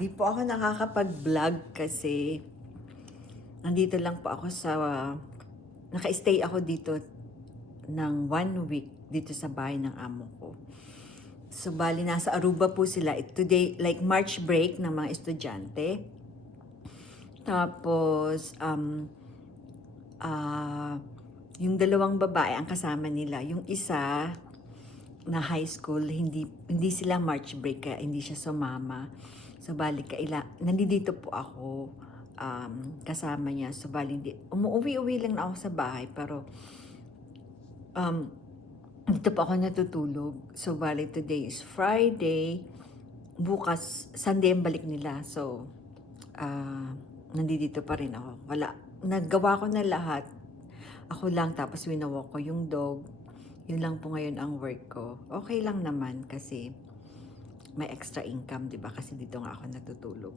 di po ako nakakapag-vlog kasi nandito lang po ako sa naka-stay ako dito ng one week dito sa bahay ng amo ko. So, bali, nasa Aruba po sila. Today, like March break ng mga estudyante. Tapos, um, ah, yung dalawang babae ang kasama nila. Yung isa, na high school, hindi hindi sila March break kaya hindi siya sumama. So bali kaila, nandito po ako um, kasama niya. Hindi, umuwi-uwi lang ako sa bahay pero um, dito po ako natutulog. So bali today is Friday, bukas Sunday ang balik nila. So ah nandito pa rin ako. Wala, naggawa ko na lahat. Ako lang tapos winawalk ko yung dog. Yun lang po ngayon ang work ko. Okay lang naman kasi may extra income, di ba? Kasi dito nga ako natutulog.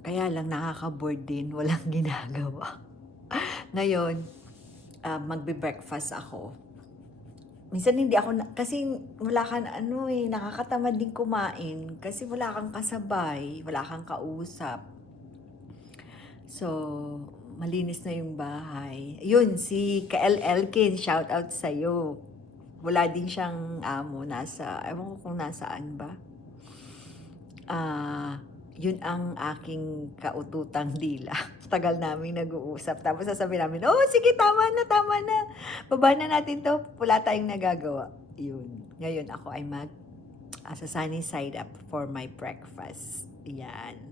Kaya lang nakaka-board din, walang ginagawa. ngayon, uh, magbe-breakfast ako. Minsan hindi ako, na, kasi wala kang ano eh, nakakatamad din kumain. Kasi wala kang kasabay, wala kang kausap. So, malinis na yung bahay. Yun, si Kael Elkin, shout out sa'yo. Wala din siyang amo, nasa, ewan ko kung nasaan ba. Ah, yun ang aking kaututang dila. Tagal namin nag-uusap. Tapos sasabihin namin, oh, sige, tama na, tama na. Baba na natin to. Wala tayong nagagawa. Yun. Ngayon ako ay mag uh, sa sunny side up for my breakfast. Yan.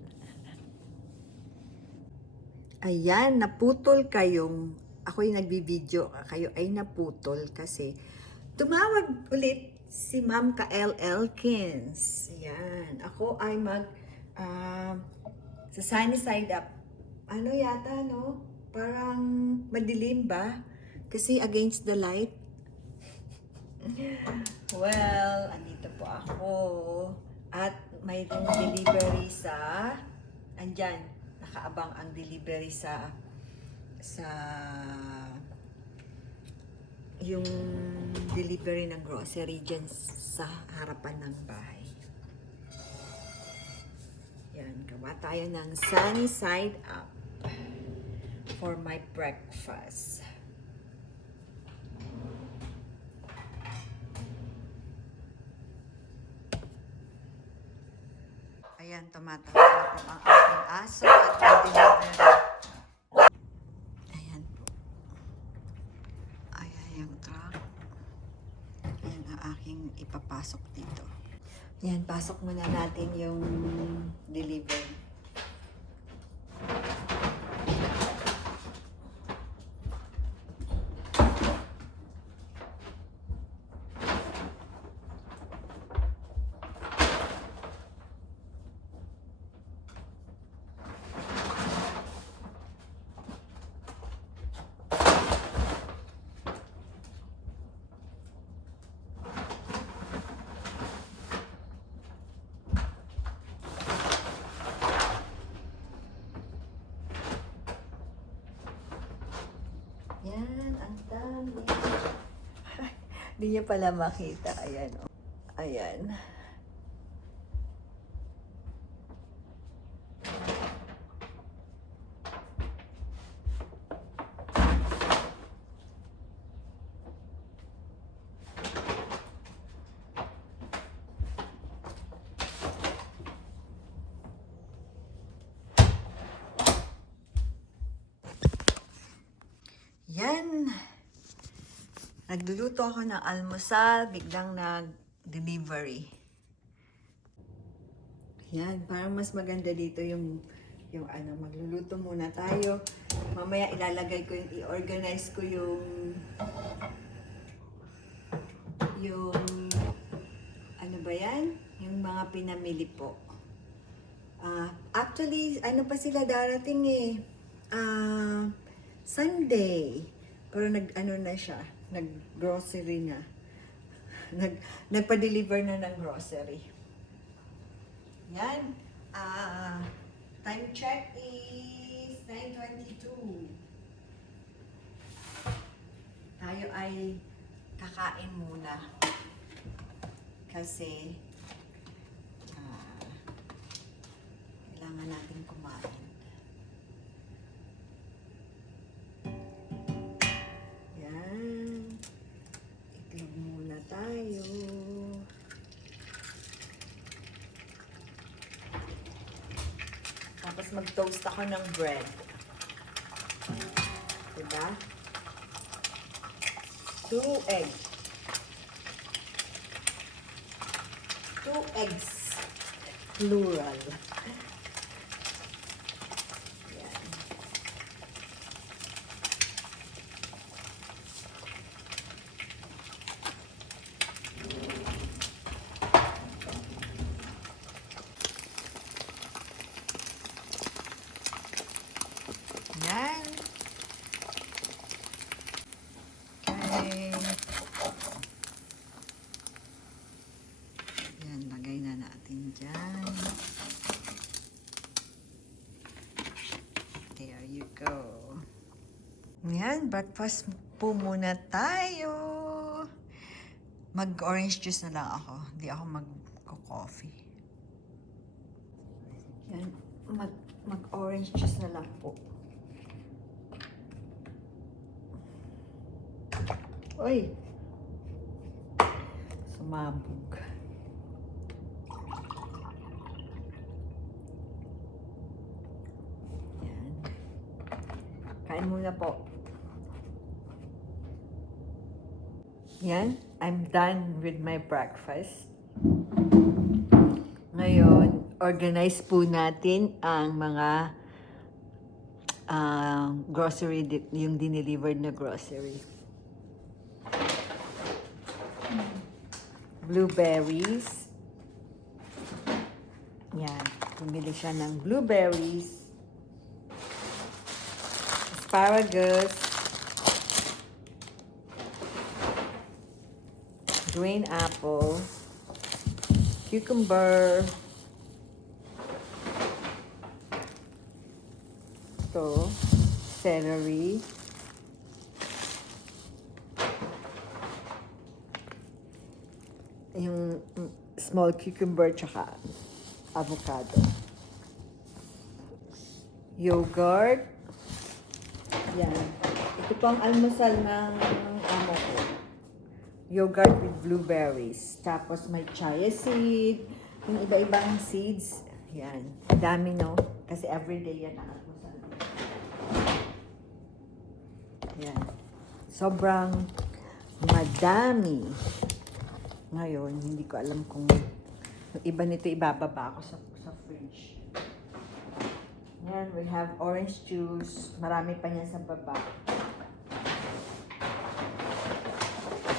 Ayan, naputol kayong, ako yung nagbibideo, kayo ay naputol kasi tumawag ulit si Ma'am Kael Elkins. Ayan, ako ay mag, ah, sa sunny side up, ano yata, no? Parang madilim ba? Kasi against the light. Well, andito po ako. At may delivery sa, andyan, nakaabang ang delivery sa, sa, yung delivery ng grocery dyan sa harapan ng bahay. Yan, gawa tayo ng sunny side up for my breakfast. Ayan, tumatakbo po ang aking aso at may delivery. Ayan po. Ayan yung truck. Ayan ang aking ipapasok dito. Yan, pasok muna natin yung delivery. Yan, ang dami. Hindi niya pala makita. Ayan, oh. Ayan. Yan. Nagluluto ako ng almusal, biglang nag-delivery. Yan, parang mas maganda dito yung yung ano, magluluto muna tayo. Mamaya ilalagay ko yung, i-organize ko yung yung ano ba yan? Yung mga pinamili po. Ah, actually, ano pa sila darating eh. Ah, Sunday. Pero nag ano na siya, nag-grocery na. Nag nagpa-deliver na ng grocery. Yan. Ah, time check is 9:22. Tayo ay kakain muna. Kasi ah, kailangan natin kumain. Tapos mag-toast ako ng bread. Diba? Two eggs. Two eggs. Plural. Yan. Yan. Okay. Yan, lagay na natin dyan. There you go. Breakfast po muna tayo. Mag-orange juice na lang ako. Hindi ako mag-coffee. Yan, mag mag-orange juice na lang po. Uy! Sumabog. Yan. Kain muna po. Yan. I'm done with my breakfast. Ngayon, organize po natin ang mga ah, grocery, yung dinelivered na grocery. Blueberries. Yan. Bumili siya ng blueberries. Asparagus. Green apple. Cucumber. Ito. Celery. Yung small cucumber tsaka avocado. Yogurt. Yan. Ito po ang almusal ng amo. Yogurt with blueberries. Tapos may chia seed. Yung iba-ibang seeds. Yan. Dami no? Kasi everyday yan almusal. Yan. Sobrang madami. Ngayon, hindi ko alam kung iba nito ibababa ko sa, sa fridge. Yan, we have orange juice. Marami pa niyan sa baba.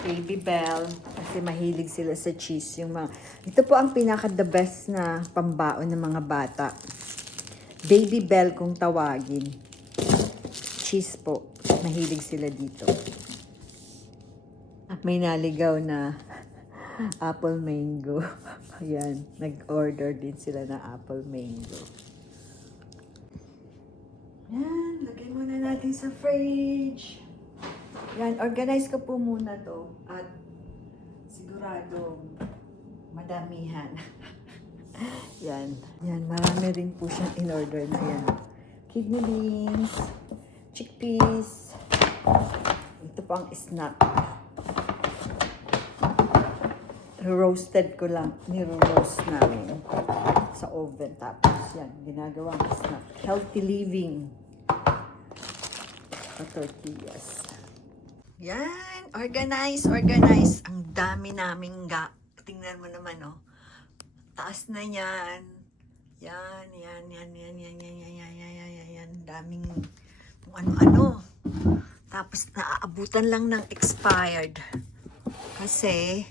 Baby Bell. Kasi mahilig sila sa cheese. Yung mga, ito po ang pinaka the best na pambaon ng mga bata. Baby Bell kung tawagin. Cheese po. Mahilig sila dito. May naligaw na apple mango. Ayan, nag-order din sila na apple mango. Yan, lagay muna natin sa fridge. Yan, organize ko po muna to. At sigurado madamihan. yan, yan, marami rin po siyang in-order na yan. Kidney beans, chickpeas. Ito po ang snack roasted ko lang, niro-roast namin sa oven. Tapos yan, ginagawang snack. Healthy living. Tortillas. Yan, organize, organize. Ang dami naming ga. Tingnan mo naman, oh. Taas na yan. Yan, yan, yan, yan, yan, yan, yan, yan, yan, yan, yan, yan. Daming kung ano-ano. Tapos naaabutan lang ng expired. Kasi,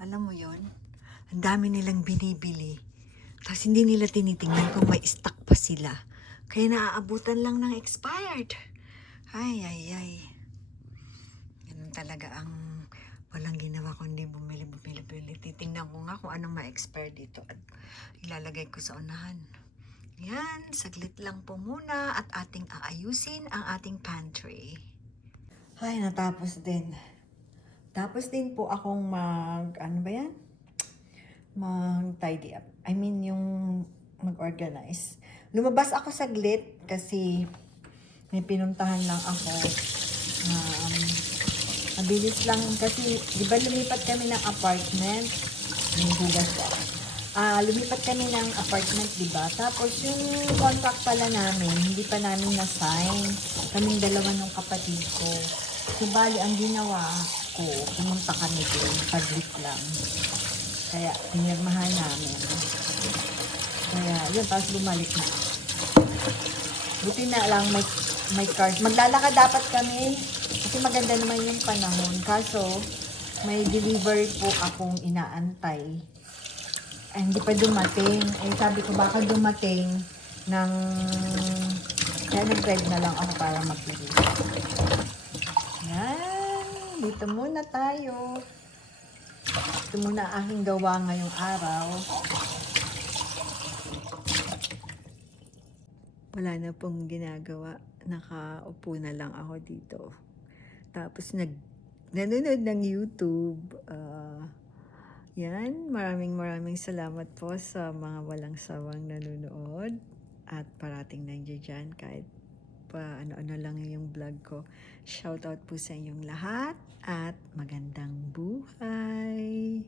alam mo yon ang dami nilang binibili. Tapos hindi nila tinitingnan kung may stock pa sila. Kaya naaabutan lang ng expired. Ay, ay, ay. Talaga ang walang ginawa kundi bumili, bumili, bumili. Titingnan ko nga kung anong ma-expire dito at ilalagay ko sa unahan. Yan, saglit lang po muna at ating aayusin ang ating pantry. Ay, natapos din. Tapos din po akong mag, ano ba yan? Mag-tidy up. I mean, yung mag-organize. Lumabas ako saglit kasi may pinuntahan lang ako. Um, mabilis lang kasi, di ba lumipat kami ng apartment? May hugas ko. Ah, lumipat kami ng apartment, di ba? Tapos yung contract pala namin, hindi pa namin na-sign. Kaming dalawa ng kapatid ko. So, bali, ang ginawa ko, pumunta kami doon, saglit lang. Kaya, pinirmahan namin. Kaya, yun, tapos bumalik na. Buti na lang may, may card. Maglalakad dapat kami kasi maganda naman yung panahon. Kaso, may delivery po akong inaantay. Ay, hindi pa dumating. Eh, sabi ko baka dumating ng... Kaya nag-read na lang ako para magbili. Yan. Dito muna tayo. Ito muna aking gawa ngayong araw. Wala na pong ginagawa. Nakaupo na lang ako dito. Tapos nag nanonood ng YouTube. Ah, yan, maraming maraming salamat po sa mga walang sawang nanonood at parating nandiyan dyan kahit pa ano-ano lang yung vlog ko. Shoutout po sa inyong lahat at magandang buhay!